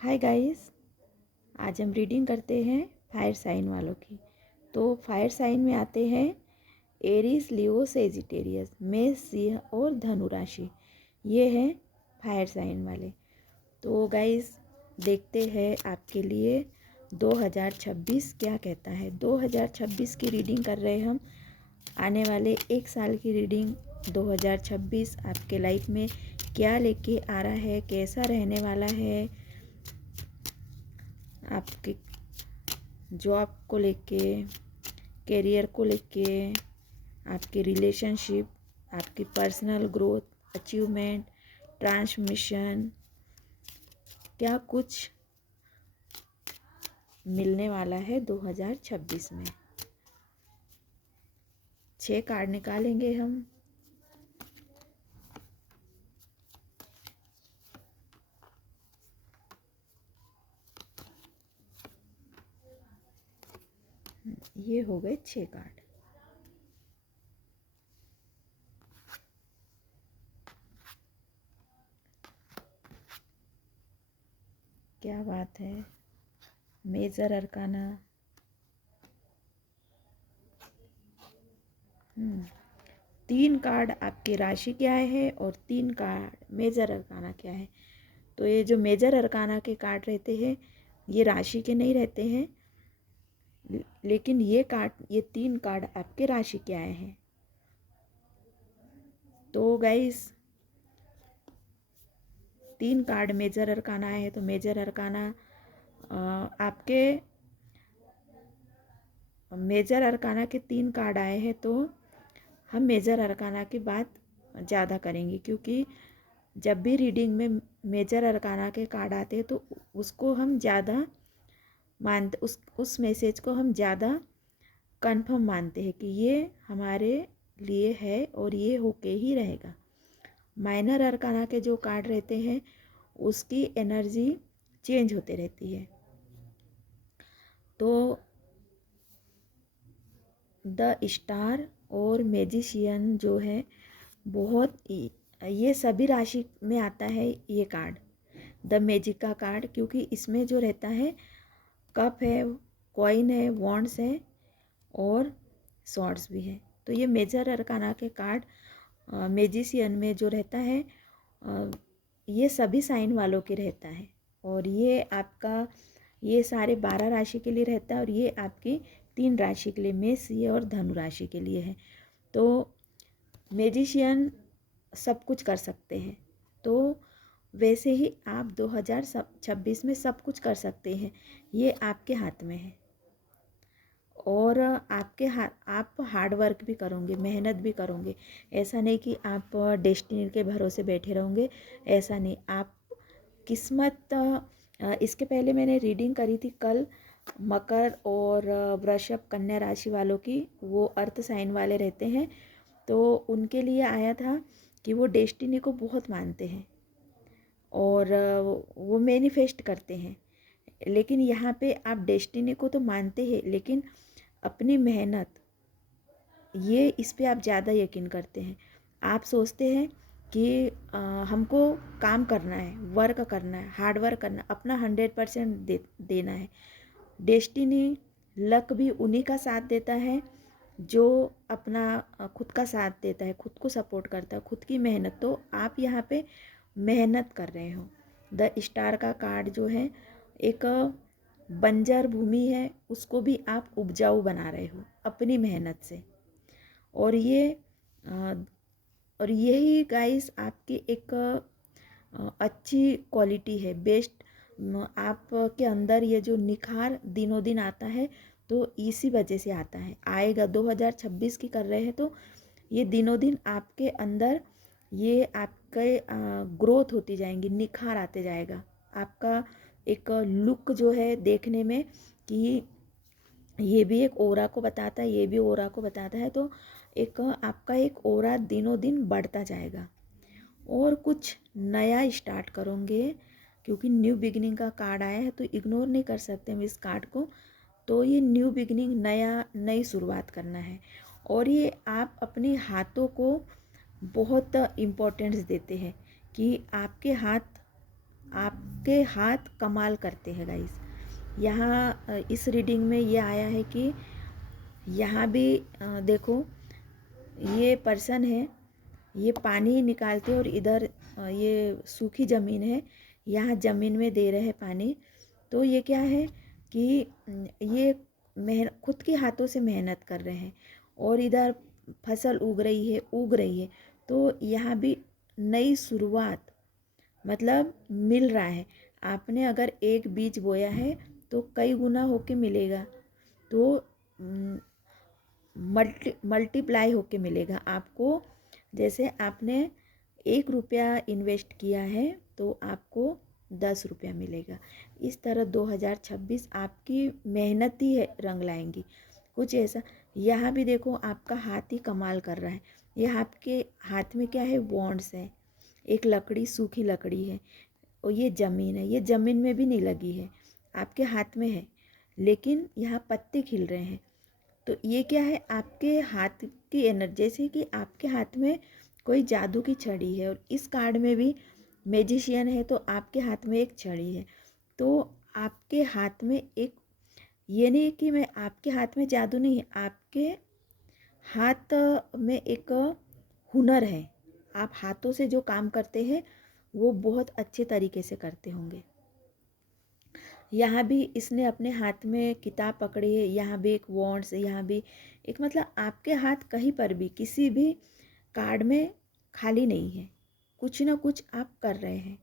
Hi guys, आज हम reading करते हैं फायर साइन वालों की। तो फायर साइन में आते हैं एरीज, लियो, सेजिटेरियस, मेष, सिंह और धनु राशि। ये हैं फायर साइन वाले। तो गाइस देखते हैं आपके लिए 2026 क्या कहता है। 2026 की रीडिंग कर रहे हैं हम। आने वाले एक साल की रीडिंग 2026 आपके लाइफ में क्या लेके आ रहा है, कैसा रहने वाला है, आपके जॉब को लेके, करियर को लेके, आपके रिलेशनशिप, आपकी पर्सनल ग्रोथ, अचीवमेंट, ट्रांसमिशन, क्या कुछ मिलने वाला है 2026 में। 6 कार्ड निकालेंगे हम। ये हो गए 6 कार्ड। क्या बात है। मेजर अरकाना, 3 कार्ड आपकी राशि क्या है और 3 कार्ड मेजर अरकाना क्या है। तो ये जो मेजर अरकाना के कार्ड रहते हैं ये राशि के नहीं रहते हैं, लेकिन ये 3 कार्ड आपके राशि के आए हैं। तो गाइस 3 कार्ड मेजर अरकाना है। तो मेजर अरकाना आपके मेजर अरकाना के 3 कार्ड आए हैं। तो हम मेजर अरकाना की बात ज़्यादा करेंगे, क्योंकि जब भी रीडिंग में मेजर अरकाना के कार्ड आते हैं तो उसको हम ज़्यादा मानते, उस मैसेज को हम ज़्यादा कंफर्म मानते हैं कि ये हमारे लिए है और ये होके ही रहेगा। माइनर अरकाना के जो कार्ड रहते हैं उसकी एनर्जी चेंज होते रहती है। तो द स्टार और मैजिशियन जो है बहुत ये सभी राशि में आता है ये कार्ड, द मैजिक का कार्ड, क्योंकि इसमें जो रहता है कप है, कॉइन है, वॉन्ड्स है और स्वॉर्ड्स भी है। तो ये मेजर अरकाना के कार्ड मैजिशियन में जो रहता है ये सभी साइन वालों के रहता है। और ये आपका ये सारे 12 राशि के लिए रहता है और ये आपकी 3 राशि के लिए, मेष, सिंह और धनु राशि के लिए है। तो मैजिशियन सब कुछ कर सकते हैं। तो वैसे ही आप 2026 में सब कुछ कर सकते हैं, ये आपके हाथ में है। और आप हार्ड वर्क भी करोगे, मेहनत भी करोगे। ऐसा नहीं कि आप डेस्टिनी के भरोसे बैठे रहोगे, ऐसा नहीं। आप किस्मत इसके पहले मैंने रीडिंग करी थी कल मकर और वृषभ कन्या राशि वालों की। वो अर्थ साइन वाले रहते हैं, तो उनके लिए आया था कि वो डेस्टिनी को बहुत मानते हैं और वो मैनिफेस्ट करते हैं। लेकिन यहाँ पे आप डेस्टिनी को तो मानते हैं, लेकिन अपनी मेहनत, ये इस पे आप ज़्यादा यकीन करते हैं। आप सोचते हैं कि हमको काम करना है, वर्क करना है, हार्ड वर्क करना, अपना 100% देना है। डेस्टिनी, लक भी उन्हीं का साथ देता है जो अपना खुद का साथ देता है, खुद को सपोर्ट करता है, खुद की मेहनत। तो आप यहाँ पे मेहनत कर रहे हो। द स्टार का कार्ड जो है एक बंजर भूमि है, उसको भी आप उपजाऊ बना रहे हो अपनी मेहनत से। और ये और यही गाइस आपकी एक अच्छी क्वालिटी है, बेस्ट। आपके अंदर ये जो निखार दिनों दिन आता है तो इसी वजह से आता है, आएगा। 2026 की कर रहे हैं तो ये दिनों दिन आपके अंदर ये आपके ग्रोथ होती जाएंगी, निखार आते जाएगा। आपका एक लुक जो है देखने में, कि ये भी एक ओरा को बताता है, ये भी ओरा को बताता है। तो एक आपका एक ओरा दिनों दिन बढ़ता जाएगा और कुछ नया स्टार्ट करोगे, क्योंकि न्यू बिगिनिंग का कार्ड आया है तो इग्नोर नहीं कर सकते हम इस कार्ड को। तो ये न्यू बिगिनिंग, नई शुरुआत करना है। और ये आप अपने हाथों को बहुत इम्पोर्टेंस देते हैं कि आपके हाथ आपके हाथ कमाल करते हैं गाइस। यहाँ इस रीडिंग में ये आया है कि यहाँ भी देखो, ये पर्सन है, ये पानी निकालते और इधर ये सूखी ज़मीन है, यहाँ ज़मीन में दे रहे हैं पानी। तो ये क्या है कि ये खुद के हाथों से मेहनत कर रहे हैं और इधर फसल उग रही है। तो यहाँ भी नई शुरुआत मतलब मिल रहा है। आपने अगर एक बीज बोया है तो कई गुना होके मिलेगा, तो मल्टीप्लाई होके मिलेगा आपको। जैसे आपने 1 रुपया इन्वेस्ट किया है तो आपको 10 रुपया मिलेगा। इस तरह 2026 आपकी मेहनत ही है रंग लाएंगी, कुछ ऐसा। यहाँ भी देखो आपका हाथ ही कमाल कर रहा है। यह आपके हाथ में क्या है, वॉन्ड्स है, एक लकड़ी, सूखी लकड़ी है, और ये ज़मीन है। ये ज़मीन में भी नहीं लगी है, आपके हाथ में है, लेकिन यहाँ पत्ते खिल रहे हैं। तो ये क्या है, आपके हाथ की एनर्जी, जैसे कि आपके हाथ में कोई जादू की छड़ी है। और इस कार्ड में भी मैजिशियन है, तो आपके हाथ में एक छड़ी है। तो आपके हाथ में एक, ये नहीं कि मैं आपके हाथ में जादू नहीं है, आपके हाथ में एक हुनर है। आप हाथों से जो काम करते हैं वो बहुत अच्छे तरीके से करते होंगे। यहाँ भी इसने अपने हाथ में किताब पकड़ी है, यहाँ भी एक वॉन्ड्स, यहाँ भी एक, मतलब आपके हाथ कहीं पर भी किसी भी कार्ड में खाली नहीं है, कुछ ना कुछ आप कर रहे हैं।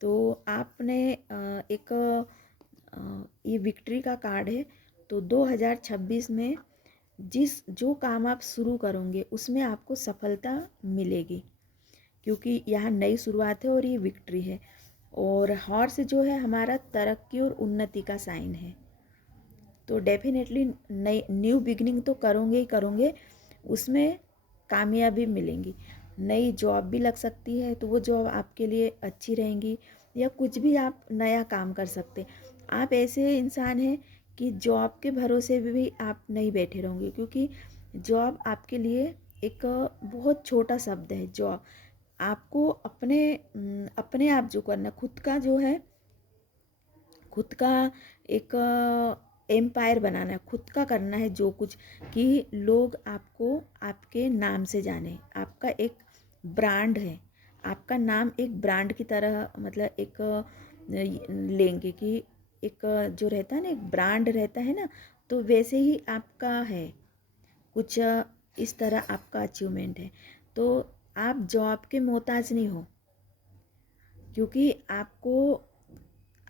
तो आपने एक ये विक्ट्री का कार्ड है। तो 2026 में जो काम आप शुरू करोगे उसमें आपको सफलता मिलेगी, क्योंकि यहाँ नई शुरुआत है और ये विक्ट्री है। और हॉर्स जो है हमारा तरक्की और उन्नति का साइन है। तो डेफिनेटली नई न्यू बिगनिंग तो करोगे ही करोगे, उसमें कामयाबी मिलेंगी। नई जॉब भी लग सकती है, तो वो जॉब आपके लिए अच्छी रहेंगी, या कुछ भी आप नया काम कर सकते। आप ऐसे इंसान हैं कि जॉब के भरोसे भी आप नहीं बैठे रहोगे, क्योंकि जॉब आपके लिए एक बहुत छोटा शब्द है। जॉब आपको अपने आप जो करना, खुद का जो है, खुद का एक एम्पायर बनाना है, खुद का करना है जो कुछ, कि लोग आपको आपके नाम से जाने। आपका एक ब्रांड है, आपका नाम एक ब्रांड की तरह, मतलब एक लेंगे कि एक जो रहता है ना, एक ब्रांड रहता है ना, तो वैसे ही आपका है कुछ, इस तरह आपका अचीवमेंट है। तो आप जॉब के मोहताज नहीं हो, क्योंकि आपको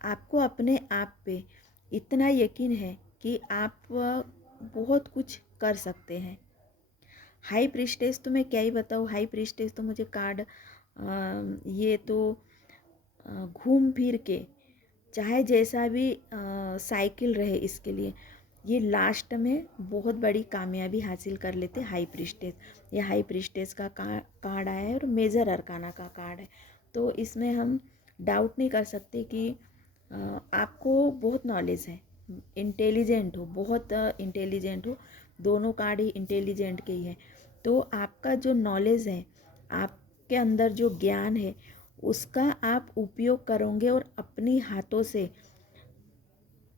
आपको अपने आप पे इतना यकीन है कि आप बहुत कुछ कर सकते हैं। हाई प्रीस्टेस तो मैं क्या ही बताऊँ, हाई प्रीस्टेस तो मुझे कार्ड ये तो घूम फिर के, चाहे जैसा भी साइकिल रहे, इसके लिए ये लास्ट में बहुत बड़ी कामयाबी हासिल कर लेते। हाई प्रीस्टेस, ये हाई प्रीस्टेस का कार्ड आया है और मेजर अरकाना का कार्ड है। तो इसमें हम डाउट नहीं कर सकते कि आपको बहुत नॉलेज है, इंटेलिजेंट हो, बहुत इंटेलिजेंट हो। दोनों कार्ड ही इंटेलिजेंट के ही है। तो आपका जो नॉलेज है, आपके अंदर जो ज्ञान है, उसका आप उपयोग करोगे और अपनी हाथों से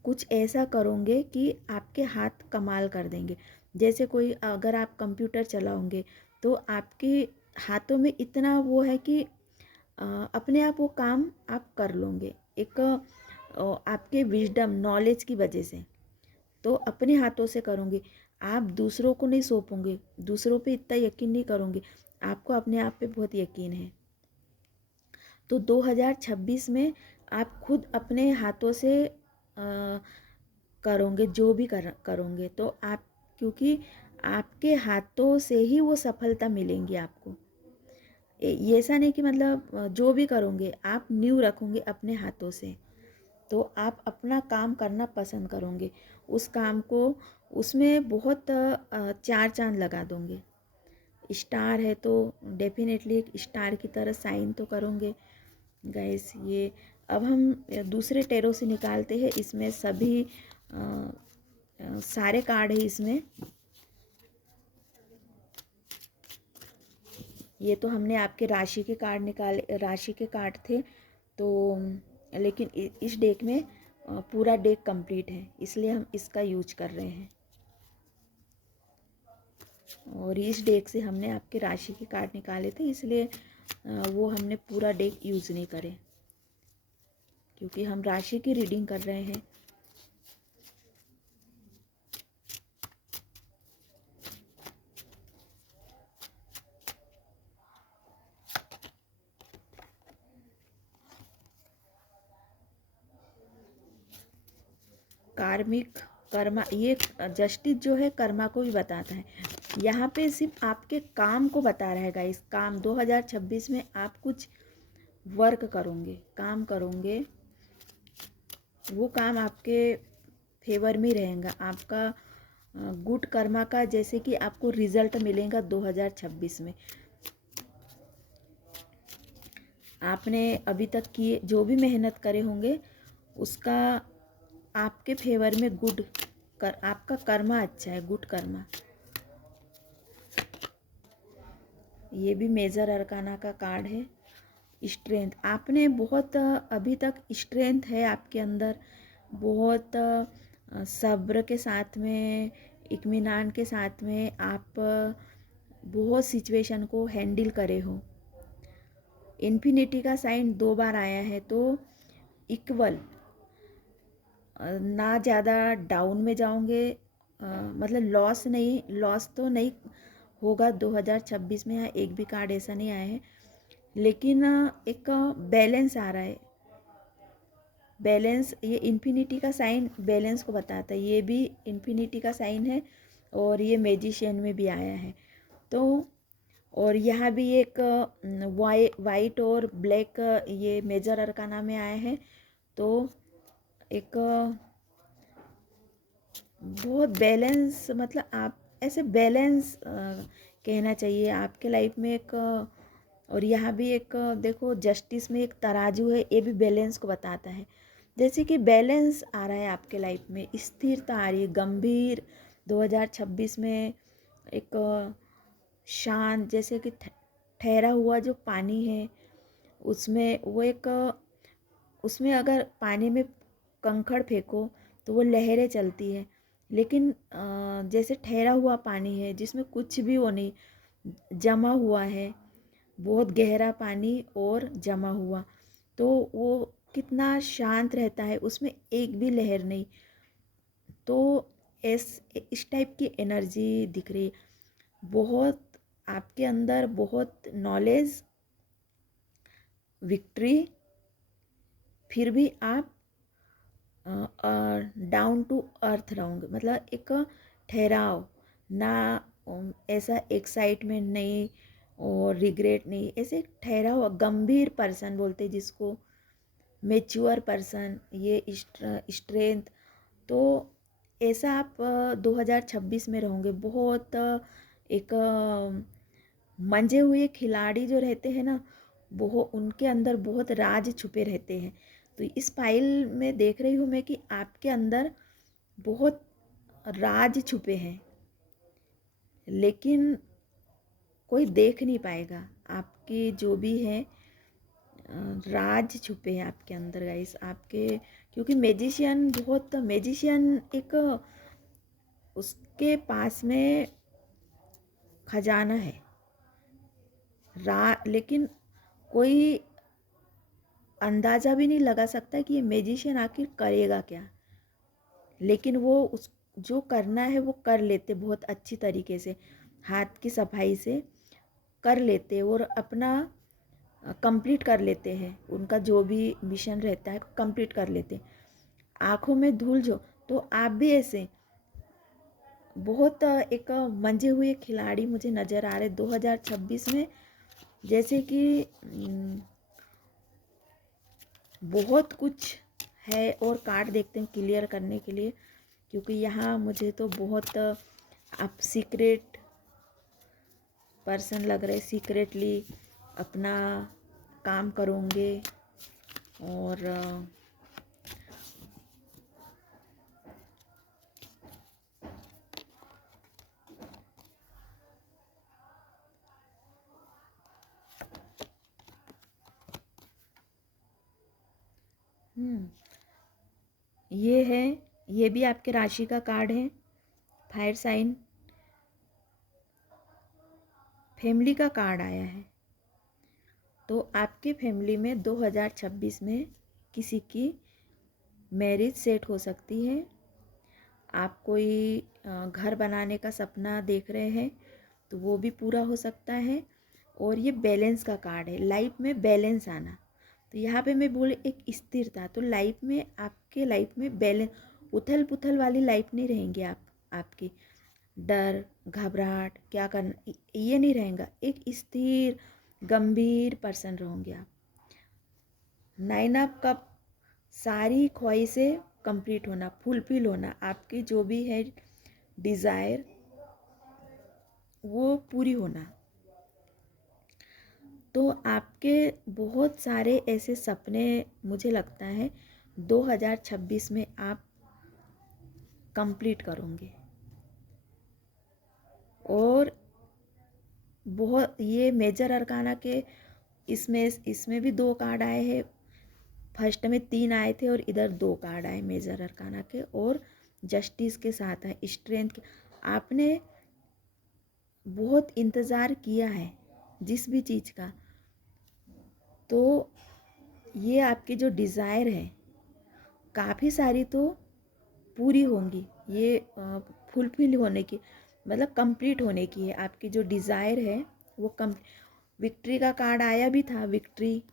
कुछ ऐसा करोगे कि आपके हाथ कमाल कर देंगे। जैसे कोई, अगर आप कंप्यूटर चलाओगे तो आपके हाथों में इतना वो है कि अपने आप वो काम आप कर लोगे, एक आपके विजडम, नॉलेज की वजह से। तो अपने हाथों से करोगे, आप दूसरों को नहीं सौंपोगे, दूसरों पे इतना यकीन नहीं करोगे, आपको अपने आप पे बहुत यकीन है। तो 2026 में आप खुद अपने हाथों से करोगे, जो भी करोगे, तो आप, क्योंकि आपके हाथों से ही वो सफलता मिलेंगी आपको। ये ऐसा नहीं कि मतलब जो भी करोगे आप न्यू रखोगे अपने हाथों से, तो आप अपना काम करना पसंद करोगे, उस काम को, उसमें बहुत चार चांद लगा दोगे। स्टार है तो डेफिनेटली एक स्टार की तरह साइन तो करोगे गाइस। ये अब हम दूसरे टेरो से निकालते हैं। इसमें सभी सारे कार्ड है इसमें। ये तो हमने आपके राशि के कार्ड निकाले, राशि के कार्ड थे। तो लेकिन इस डेक में पूरा डेक कंप्लीट है, इसलिए हम इसका यूज कर रहे हैं। और इस डेक से हमने आपके राशि के कार्ड निकाले थे, इसलिए वो हमने पूरा डेक यूज़ नहीं करे, क्योंकि हम राशि की रीडिंग कर रहे हैं। कार्मिक कर्मा, ये जस्टिस जो है कर्मा को भी बताता है। यहाँ पे सिर्फ आपके काम को बता रहेगा। इस काम 2026 में आप कुछ वर्क करोगे, काम करोगे, वो काम आपके फेवर में रहेगा। आपका गुड कर्मा का जैसे कि आपको रिजल्ट मिलेगा 2026 में। आपने अभी तक किए जो भी मेहनत करे होंगे उसका आपके फेवर में आपका कर्मा अच्छा है, गुड कर्मा। ये भी मेजर अरकाना का कार्ड है। स्ट्रेंथ, आपने बहुत अभी तक स्ट्रेंथ है आपके अंदर, बहुत सब्र के साथ में, इत्मीनान के साथ में आप बहुत सिचुएशन को हैंडल करे हो। इन्फिनिटी का साइन 2 बार आया है, तो इक्वल, ना ज़्यादा डाउन में जाओगे, मतलब लॉस तो नहीं होगा 2026 में। यहाँ एक भी कार्ड ऐसा नहीं आया है, लेकिन एक बैलेंस आ रहा है। बैलेंस, ये इन्फिनिटी का साइन बैलेंस को बताता है। ये भी इन्फिनिटी का साइन है और ये मैजिशियन में भी आया है। तो और यहाँ भी एक वाइट और ब्लैक, ये मेजर अरकाना में आया है। तो एक बहुत बैलेंस, मतलब आप ऐसे बैलेंस कहना चाहिए आपके लाइफ में एक। और यहाँ भी एक देखो, जस्टिस में एक तराजू है, ये भी बैलेंस को बताता है। जैसे कि बैलेंस आ रहा है आपके लाइफ में, स्थिरता आ रही है, गंभीर 2026 में एक शांत, जैसे कि ठहरा हुआ जो पानी है उसमें वो एक, उसमें अगर पानी में कंकड़ फेंको तो वो लहरें चलती है, लेकिन जैसे ठहरा हुआ पानी है जिसमें कुछ भी वो नहीं, जमा हुआ है, बहुत गहरा पानी और जमा हुआ, तो वो कितना शांत रहता है, उसमें एक भी लहर नहीं। तो इस टाइप की एनर्जी दिख रही है। बहुत आपके अंदर बहुत नॉलेज, विक्ट्री, फिर भी आप डाउन टू अर्थ रहोगे, मतलब एक ठहराव ना, ऐसा एक्साइटमेंट नहीं और रिग्रेट नहीं, ऐसे ठहरा हुआ गंभीर पर्सन बोलते जिसको, मेच्योर पर्सन, ये स्ट्रेंथ। तो ऐसा आप 2026 में रहोगे। बहुत एक मंजे हुए खिलाड़ी जो रहते हैं ना, बहुत उनके अंदर बहुत राज छुपे रहते हैं। तो इस फाइल में देख रही हूँ मैं कि आपके अंदर बहुत राज छुपे हैं, लेकिन कोई देख नहीं पाएगा आपकी जो भी है राज छुपे हैं आपके अंदर गाइस आपके। क्योंकि मैजिशियन एक, उसके पास में खजाना है, लेकिन कोई अंदाज़ा भी नहीं लगा सकता कि ये मैजिशियन आखिर करेगा क्या, लेकिन वो उस जो करना है वो कर लेते बहुत अच्छी तरीके से, हाथ की सफाई से कर लेते और अपना कंप्लीट कर लेते हैं। उनका जो भी मिशन रहता है कंप्लीट कर लेते। आँखों में धूल जो, तो आप भी ऐसे बहुत एक मंजे हुए खिलाड़ी मुझे नज़र आ रहे 2026 में। जैसे कि बहुत कुछ है, और कार्ड देखते हैं क्लियर करने के लिए, क्योंकि यहाँ मुझे तो बहुत आप सीक्रेट पर्सन लग रहे, सीक्रेटली अपना काम करोगे। और ये है, ये भी आपके राशि का कार्ड है। फायर साइन फैमिली का कार्ड आया है। तो आपके फैमिली में 2026 में किसी की मैरिज सेट हो सकती है। आप कोई घर बनाने का सपना देख रहे हैं तो वो भी पूरा हो सकता है। और ये बैलेंस का कार्ड है, लाइफ में बैलेंस आना। तो यहाँ पे मैं बोले एक स्थिरता, तो लाइफ में आपके लाइफ में बैलेंस, उथल पुथल वाली लाइफ नहीं रहेंगी आपकी। डर घबराहट क्या करना ये नहीं रहेगा, एक स्थिर गंभीर पर्सन रहोगे आप। 9 ऑफ कप सारी ख्वाहिशें कंप्लीट होना, फुलफिल होना, आपकी जो भी है डिज़ायर वो पूरी होना। तो आपके बहुत सारे ऐसे सपने मुझे लगता है 2026 में आप कंप्लीट करोगे। और बहुत ये मेजर अरकाना के इसमें भी 2 कार्ड आए हैं। फर्स्ट में 3 आए थे और इधर 2 कार्ड आए मेजर अरकाना के, और जस्टिस के साथ है स्ट्रेंथ के। आपने बहुत इंतज़ार किया है जिस भी चीज़ का, तो ये आपकी जो डिज़ायर है काफ़ी सारी तो पूरी होंगी। ये फुलफिल होने की मतलब कंप्लीट होने की है। आपकी जो डिज़ायर है वो कम। विक्ट्री का कार्ड आया भी था, विक्ट्री,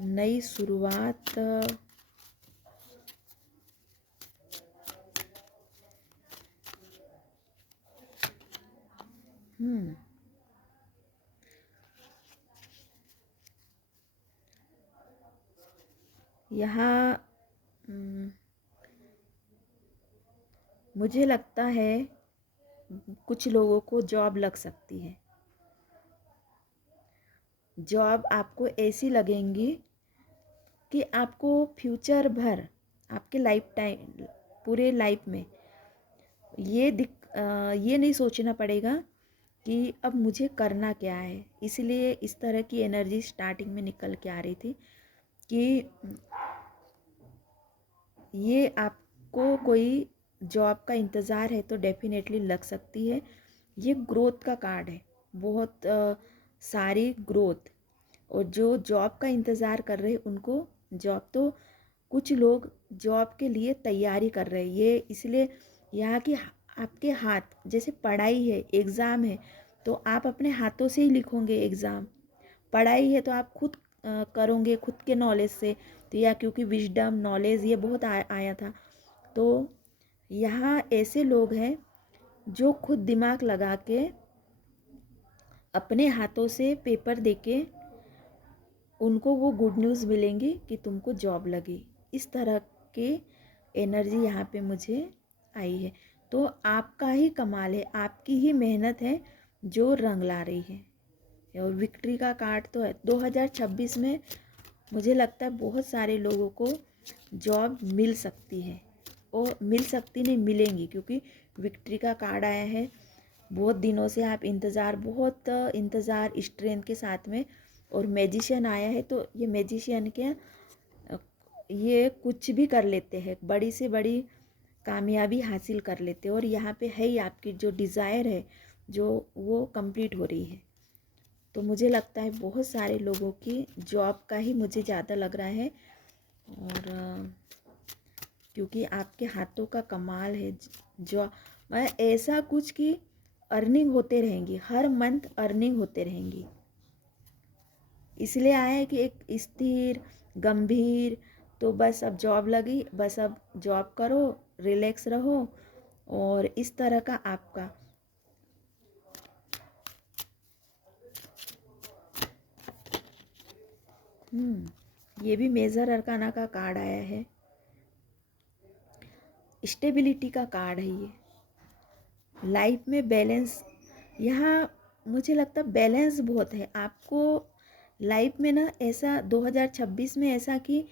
नई शुरुआत। यहाँ मुझे लगता है कुछ लोगों को जॉब लग सकती है। जॉब आपको ऐसी लगेंगी कि आपको फ्यूचर भर, आपके लाइफ टाइम, पूरे लाइफ में ये नहीं सोचना पड़ेगा कि अब मुझे करना क्या है। इसलिए इस तरह की एनर्जी स्टार्टिंग में निकल के आ रही थी कि ये आपको कोई जॉब का इंतज़ार है तो डेफिनेटली लग सकती है। ये ग्रोथ का कार्ड है, बहुत सारी ग्रोथ। और जो जॉब का इंतज़ार कर रहे हैं उनको जॉब, तो कुछ लोग जॉब के लिए तैयारी कर रहे हैं। ये इसलिए यहाँ की आपके हाथ, जैसे पढ़ाई है, एग्ज़ाम है, तो आप अपने हाथों से ही लिखोगे एग्ज़ाम। पढ़ाई है तो आप खुद करोगे खुद के नॉलेज से। तो या क्योंकि विजडम नॉलेज ये बहुत आया था। तो यहाँ ऐसे लोग हैं जो खुद दिमाग लगा के अपने हाथों से पेपर देके उनको वो गुड न्यूज़ मिलेंगी कि तुमको जॉब लगी। इस तरह के एनर्जी यहाँ पे मुझे आई है। तो आपका ही कमाल है, आपकी ही मेहनत है जो रंग ला रही है। और विक्ट्री का कार्ड तो है। 2026 में मुझे लगता है बहुत सारे लोगों को जॉब मिल सकती है, और मिल सकती नहीं, मिलेंगी, क्योंकि विक्ट्री का कार्ड आया है। बहुत दिनों से आप बहुत इंतज़ार स्ट्रेंथ के साथ में। और मैजिशियन आया है, तो ये मैजिशियन के ये कुछ भी कर लेते हैं, बड़ी से बड़ी कामयाबी हासिल कर लेते हैं। और यहाँ पे है ही आपकी जो डिज़ायर है जो वो कंप्लीट हो रही है। तो मुझे लगता है बहुत सारे लोगों की जॉब का ही मुझे ज़्यादा लग रहा है। और क्योंकि आपके हाथों का कमाल है, जो मैं ऐसा कुछ कि अर्निंग होते रहेंगी, हर मंथ अर्निंग होते रहेंगी। इसलिए आया है कि एक स्थिर गंभीर, तो बस अब जॉब लगी, बस अब जॉब करो, रिलैक्स रहो। और इस तरह का आपका ये भी मेजर अरकाना का कार्ड आया है। स्टेबिलिटी का कार्ड है ये। लाइफ में बैलेंस, यहाँ मुझे लगता है बैलेंस बहुत है आपको लाइफ में ना। ऐसा 2026 में ऐसा कि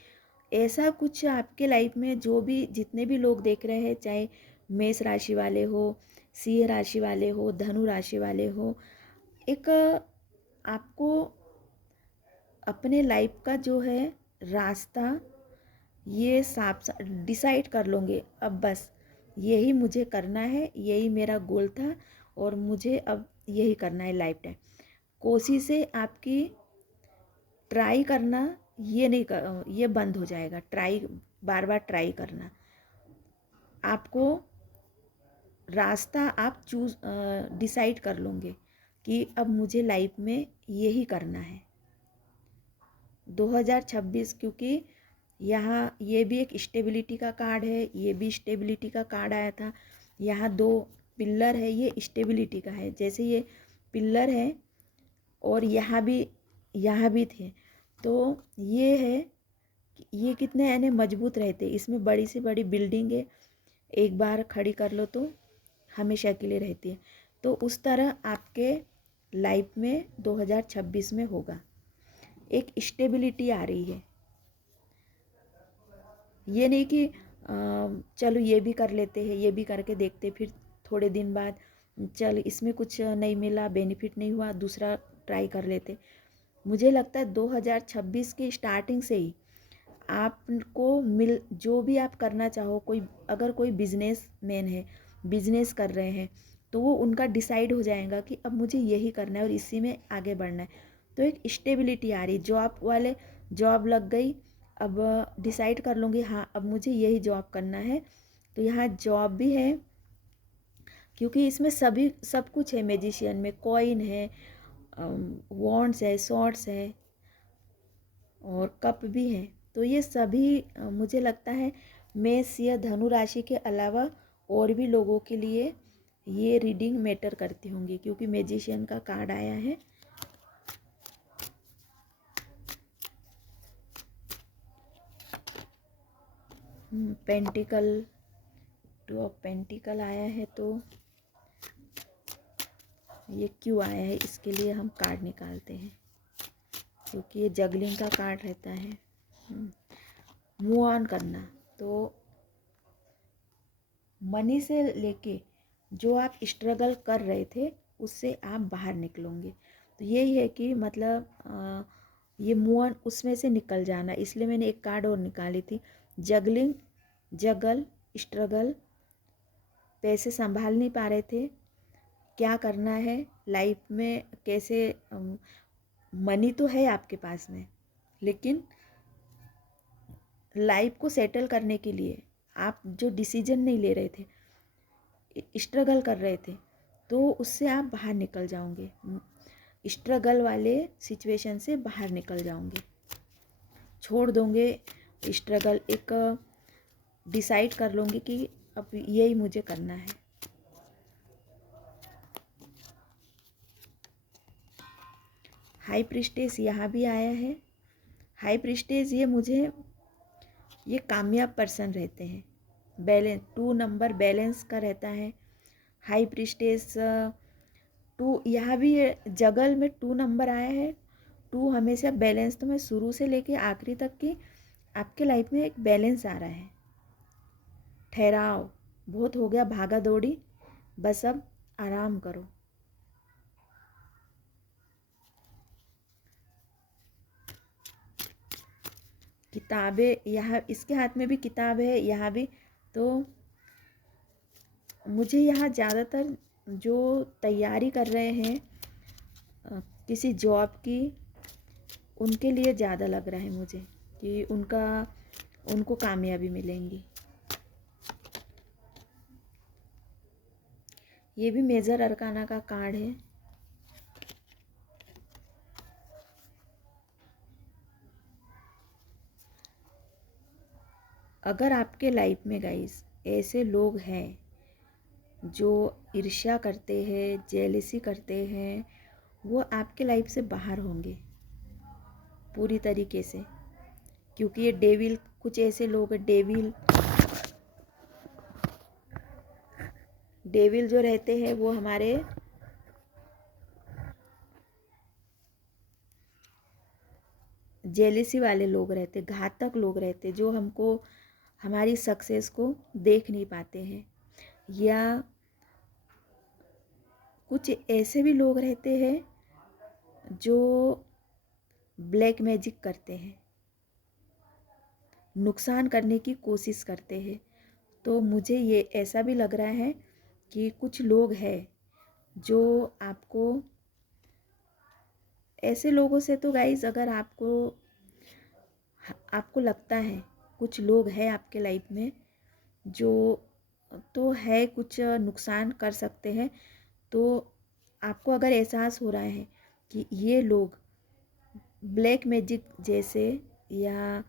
ऐसा कुछ आपके लाइफ में, जो भी जितने भी लोग देख रहे हैं, चाहे मेष राशि वाले हो, सिंह राशि वाले हो, धनु राशि वाले हो, एक आपको अपने लाइफ का जो है रास्ता ये साफ डिसाइड कर लोगे, अब बस यही मुझे करना है, यही मेरा गोल था और मुझे अब यही करना है लाइफ टाइम। कोशिशें आपकी ट्राई करना ये नहीं कर, ये बंद हो जाएगा। ट्राई, बार बार ट्राई करना, आपको रास्ता आप डिसाइड कर लोगे कि अब मुझे लाइफ में यही करना है। 2026, क्योंकि यहाँ ये भी एक स्टेबिलिटी का कार्ड है, ये भी स्टेबिलिटी का कार्ड आया था। यहाँ 2 पिल्लर है, ये स्टेबिलिटी का है। जैसे ये पिल्लर है और यहाँ भी थे, तो ये है, ये कितने यानी मजबूत रहते। इसमें बड़ी से बड़ी बिल्डिंग है, एक बार खड़ी कर लो तो हमेशा के लिए रहती है। तो उस तरह आपके लाइफ में 2026 में होगा, एक स्टेबिलिटी आ रही है। ये नहीं कि चलो ये भी कर लेते हैं, ये भी करके देखते, फिर थोड़े दिन बाद चल इसमें कुछ नहीं मिला, बेनिफिट नहीं हुआ, दूसरा ट्राई कर लेते। मुझे लगता है 2026 की स्टार्टिंग से ही आपको जो भी आप करना चाहो, अगर कोई बिजनेस मैन है, बिजनेस कर रहे हैं, तो वो उनका डिसाइड हो जाएगा कि अब मुझे यही करना है और इसी में आगे बढ़ना है। तो एक स्टेबिलिटी आ रही, जॉब वाले जॉब लग गई, अब डिसाइड कर लूँगी हाँ अब मुझे यही जॉब करना है, तो यहाँ जॉब भी है, क्योंकि इसमें सब कुछ है। मैजिशियन में कॉइन है, वॉन्ड्स है, शॉर्ट्स है और कप भी है। तो ये सभी मुझे लगता है मेष या धनु राशि के अलावा और भी लोगों के लिए ये रीडिंग मैटर करती होंगी, क्योंकि मैजिशियन का कार्ड आया है। पेंटिकल, 2 ऑफ पेंटिकल आया है, तो ये क्यों आया है इसके लिए हम कार्ड निकालते हैं, क्योंकि ये जगलिंग का कार्ड रहता है। मूव ऑन करना, तो मनी से लेके जो आप स्ट्रगल कर रहे थे उससे आप बाहर निकलोगे। तो यही है कि मतलब ये मूव ऑन, उसमें से निकल जाना। इसलिए मैंने एक कार्ड और निकाली थी, जगलिंग, जगल, स्ट्रगल, पैसे संभाल नहीं पा रहे थे, क्या करना है लाइफ में, कैसे मनी तो है आपके पास में, लेकिन लाइफ को सेटल करने के लिए आप जो डिसीजन नहीं ले रहे थे, स्ट्रगल कर रहे थे, तो उससे आप बाहर निकल जाओगे। स्ट्रगल वाले सिचुएशन से बाहर निकल जाओगे, छोड़ दोगे स्ट्रगल, एक डिसाइड कर लोगे कि अब यही मुझे करना है। हाई प्रिस्टेस यहाँ भी आया है। हाई प्रिस्टेस ये कामयाब पर्सन रहते हैं, बैलेंस 2 नंबर बैलेंस का रहता है। हाई प्रिस्टेस 2, यहाँ भी जगल में 2 नंबर आया है। 2 हमेशा बैलेंस, तो मैं शुरू से लेके आखिरी तक की आपके लाइफ में एक बैलेंस आ रहा है। ठहराव, बहुत हो गया भागा दौड़ी, बस अब आराम करो। किताबें, यहाँ इसके हाथ में भी किताब है, यहाँ भी। तो मुझे यहाँ ज़्यादातर जो तैयारी कर रहे हैं किसी जॉब की, उनके लिए ज़्यादा लग रहा है मुझे कि उनको कामयाबी मिलेंगी। ये भी मेजर अरकाना का कार्ड है। अगर आपके लाइफ में गाइस ऐसे लोग हैं जो ईर्ष्या करते हैं, जेलसी करते हैं, वो आपके लाइफ से बाहर होंगे पूरी तरीके से, क्योंकि ये डेविल, कुछ ऐसे लोग हैं, डेविल जो रहते हैं वो हमारे जेलसी वाले लोग रहते, घातक लोग रहते, जो हमको, हमारी सक्सेस को देख नहीं पाते हैं। या कुछ ऐसे भी लोग रहते हैं जो ब्लैक मैजिक करते हैं, नुकसान करने की कोशिश करते हैं। तो मुझे ये ऐसा भी लग रहा है कि कुछ लोग हैं जो आपको, ऐसे लोगों से तो गाइस अगर आपको लगता है कुछ लोग हैं आपके लाइफ में जो तो है कुछ नुकसान कर सकते हैं, तो आपको अगर एहसास हो रहा है कि ये लोग ब्लैक मैजिक जैसे या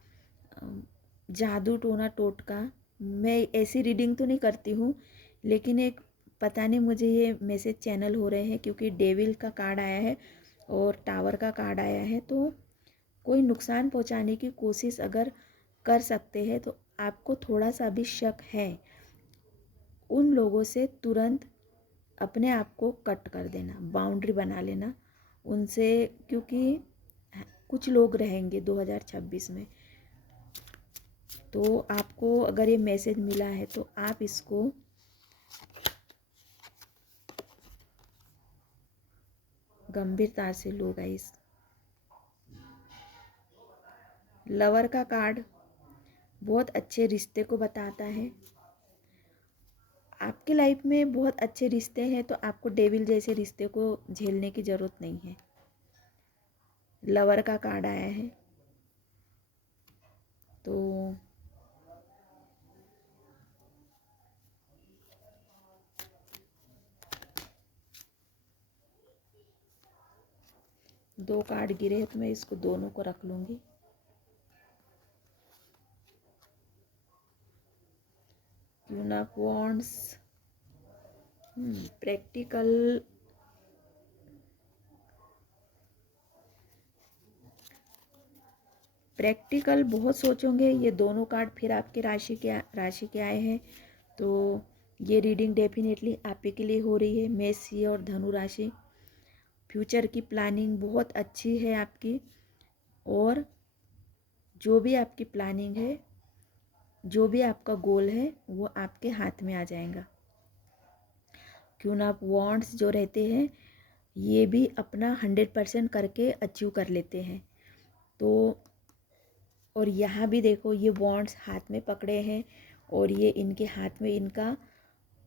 जादू टोना टोटका, मैं ऐसी रीडिंग तो नहीं करती हूँ, लेकिन एक पता नहीं मुझे ये मैसेज चैनल हो रहे हैं क्योंकि डेविल का कार्ड आया है और टावर का कार्ड आया है। तो कोई नुकसान पहुँचाने की कोशिश अगर कर सकते हैं तो आपको थोड़ा सा भी शक है, उन लोगों से तुरंत अपने आप को कट कर देना, बाउंड्री बना लेना उनसे, क्योंकि कुछ लोग रहेंगे 2026 में। तो आपको अगर ये मैसेज मिला है तो आप इसको गंभीरता से लो गाइस। लवर का कार्ड बहुत अच्छे रिश्ते को बताता है, आपके लाइफ में बहुत अच्छे रिश्ते हैं तो आपको डेविल जैसे रिश्ते को झेलने की ज़रूरत नहीं है। लवर का कार्ड आया है तो दो कार्ड गिरे हैं तो मैं इसको दोनों को रख लूँगी। Queen of wands, practical, practical बहुत सोचोगे। ये दोनों कार्ड फिर आपके राशि के आए हैं, तो ये रीडिंग डेफिनेटली आप ही के लिए हो रही है। मेष और धनु राशि, फ्यूचर की प्लानिंग बहुत अच्छी है आपकी, और जो भी आपकी प्लानिंग है, जो भी आपका गोल है वो आपके हाथ में आ जाएगा। क्वीन ऑफ वॉन्ड्स जो रहते हैं ये भी अपना 100% करके अचीव कर लेते हैं। तो और यहाँ भी देखो ये वॉन्ड्स हाथ में पकड़े हैं और ये इनके हाथ में इनका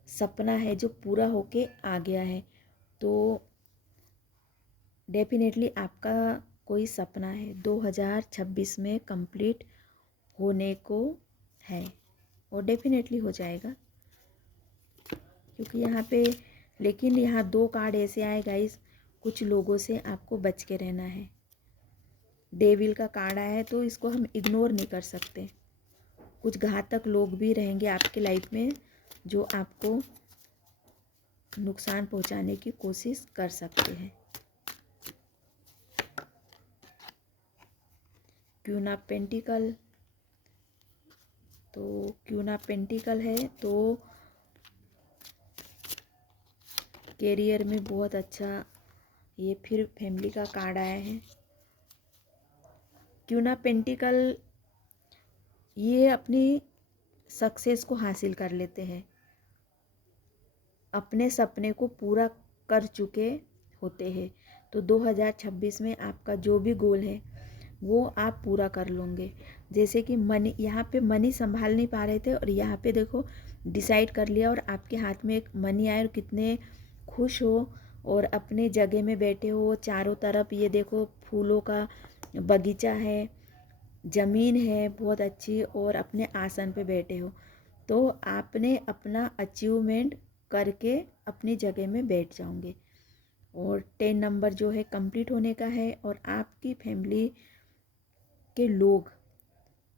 सपना है जो पूरा होके आ गया है। तो डेफिनेटली आपका कोई सपना है 2026 में कंप्लीट होने को है, और डेफिनेटली हो जाएगा क्योंकि यहाँ पे, लेकिन यहाँ दो कार्ड ऐसे आए गाइस, कुछ लोगों से आपको बच के रहना है। डेविल का कार्ड आया है तो इसको हम इग्नोर नहीं कर सकते। कुछ घातक लोग भी रहेंगे आपके लाइफ में जो आपको नुकसान पहुंचाने की कोशिश कर सकते हैं। क्वीन ऑफ पेंटिकल, तो क्वीन ऑफ पेंटिकल है तो कैरियर में बहुत अच्छा, ये फिर फैमिली का कार्ड आया है। क्वीन ऑफ पेंटिकल ये अपनी सक्सेस को हासिल कर लेते हैं, अपने सपने को पूरा कर चुके होते हैं। तो 2026 में आपका जो भी गोल है वो आप पूरा कर लोगे। जैसे कि मनी, यहाँ पे मनी संभाल नहीं पा रहे थे और यहाँ पे देखो डिसाइड कर लिया और आपके हाथ में एक मनी आए और कितने खुश हो और अपने जगह में बैठे हो। चारों तरफ ये देखो फूलों का बगीचा है, ज़मीन है बहुत अच्छी, और अपने आसन पे बैठे हो। तो आपने अपना अचीवमेंट करके अपनी जगह में बैठ जाओगे, और 10 नंबर जो है कंप्लीट होने का है, और आपकी फैमिली के लोग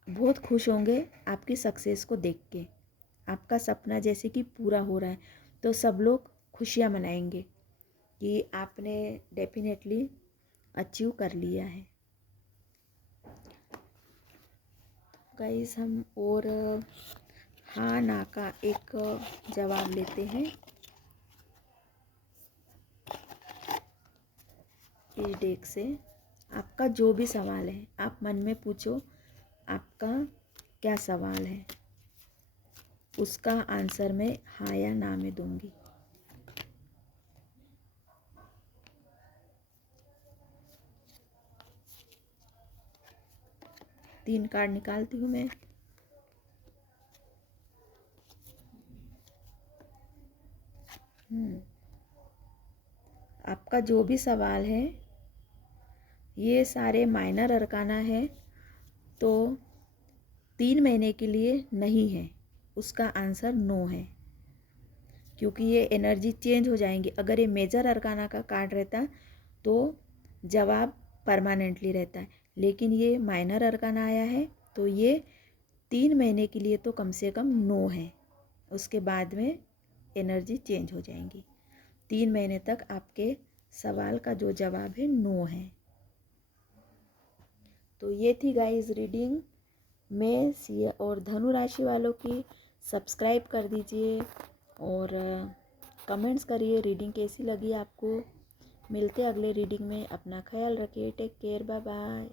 बहुत खुश होंगे आपकी सक्सेस को देख के। आपका सपना जैसे कि पूरा हो रहा है तो सब लोग खुशियाँ मनाएंगे कि आपने डेफिनेटली अचीव कर लिया है। गाइस हम और हाँ ना का एक जवाब लेते हैं इस डेक से। आपका जो भी सवाल है आप मन में पूछो, आपका क्या सवाल है उसका आंसर मैं हाँ या ना में दूंगी। 3 कार्ड निकालती हूँ मैं। आपका जो भी सवाल है, ये सारे माइनर अरकाना है, तो 3 महीने के लिए नहीं है, उसका आंसर नो है, क्योंकि ये एनर्जी चेंज हो जाएंगी। अगर ये मेजर अरकाना का कार्ड रहता तो जवाब परमानेंटली रहता है, लेकिन ये माइनर अरकाना आया है, तो ये 3 महीने के लिए तो कम से कम नो है, उसके बाद में एनर्जी चेंज हो जाएंगी। 3 महीने तक आपके सवाल का जो जवाब है नो है। तो ये थी गाइस रीडिंग मेष और धनु राशि वालों की। सब्सक्राइब कर दीजिए और कमेंट्स करिए रीडिंग कैसी लगी आपको। मिलते अगले रीडिंग में, अपना ख्याल रखिए, टेक केयर, बाय बाय।